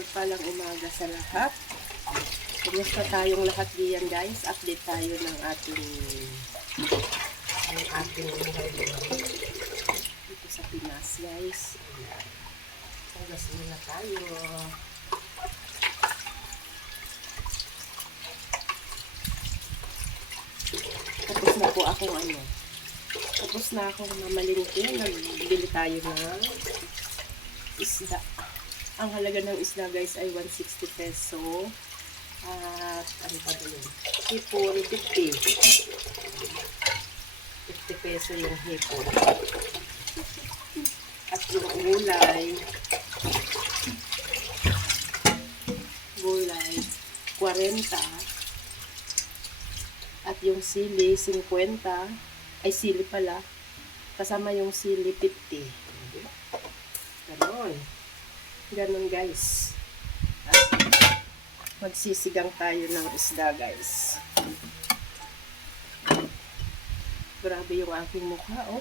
mapagpalang umaga sa lahat. Kumusta tayong lahat diyan guys? Update tayo ng ating ng ating dito sa Pinas guys. Sagas muna tayo. Tapos na po akong ano. Tapos na akong mamalingki. Nagbili tayo ng isda. Ang halaga ng isda guys ay 160 peso. At ano pa ba yun? Hipon 50. 50 peso yung hipon. At yung gulay. Gulay 40. At yung sili 50. Ay sili pala. Kasama yung sili 50. Diba? Ganon. Ganon guys. Magsisigang tayo ng isda guys. Grabe yung aking mukha oh.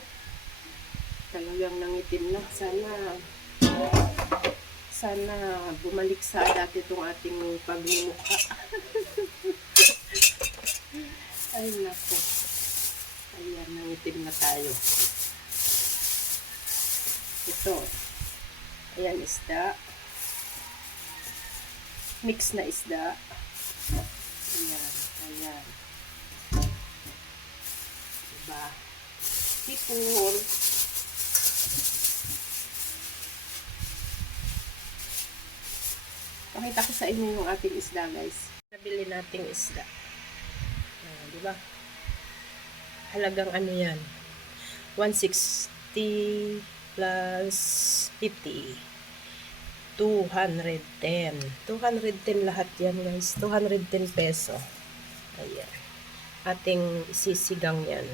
Talagang nangitim na. Sana sana bumalik sa dati itong ating pagmumukha. Ay nako. Ayan, nangitim na tayo. Ito. Ayan, isda. Mix na isda. Ayan, ayan. Diba? Hipon. Pakita ko sa inyo yung ating isda, guys. Nabili nating isda. Ah, di ba? Halagang ano yan? 160 plus 50. 210. 210 lahat yan, guys. 210 peso. Ayan. Ating sisigang yan.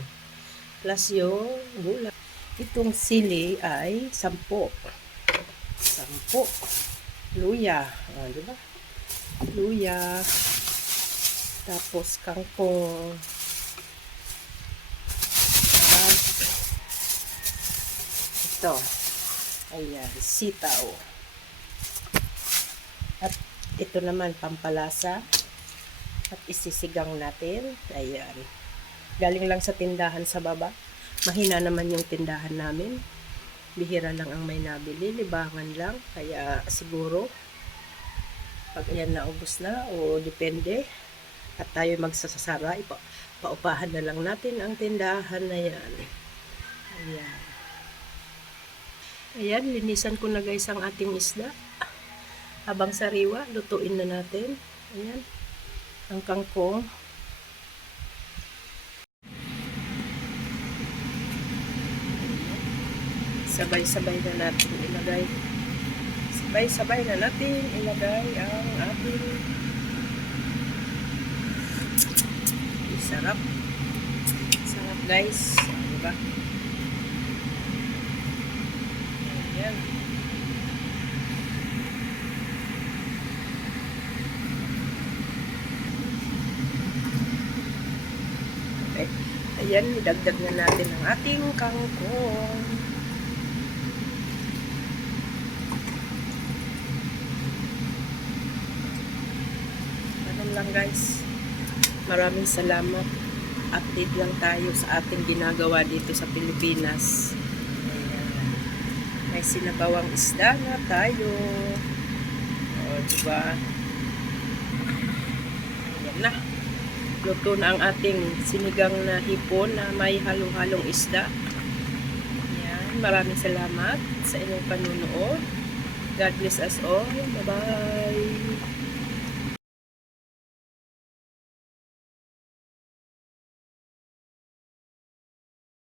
Plus yung gulay. Itong sili ay 10. 10. Luya. Ah, di ba? Luya. Tapos kangkong. At ito. Ayan, sitaw. At ito naman pampalasa. At isisigang natin. Ayan. Galing lang sa tindahan sa baba. Mahina naman yung tindahan namin bihira lang ang may nabili, libangan lang. Kaya siguro, pag yan naubos na o depende, at tayo magsasasara, ipa, paupahan na lang natin ang tindahan na yan. Ayan. Ayan, linisan ko na guys ang ating isda. Habang sariwa, lutuin na natin. Ayan. Ang kangkong. sabay-sabay na natin ilagay. Sabay-sabay na natin ilagay ang ating sarap. Sarap guys. Diba? Ayan. Okay. Ayan, idagdag na natin ang ating kangkong. Ganun lang guys. Maraming salamat. Update lang tayo sa ating ginagawa dito sa Pilipinas. Ayan. May sinabawang isda na tayo. O, diba? Ayan na. Luto na ang ating sinigang na hipon na may halong-halong isda. Ayan. Maraming salamat sa inyong panunood. God bless us all. Bye-bye.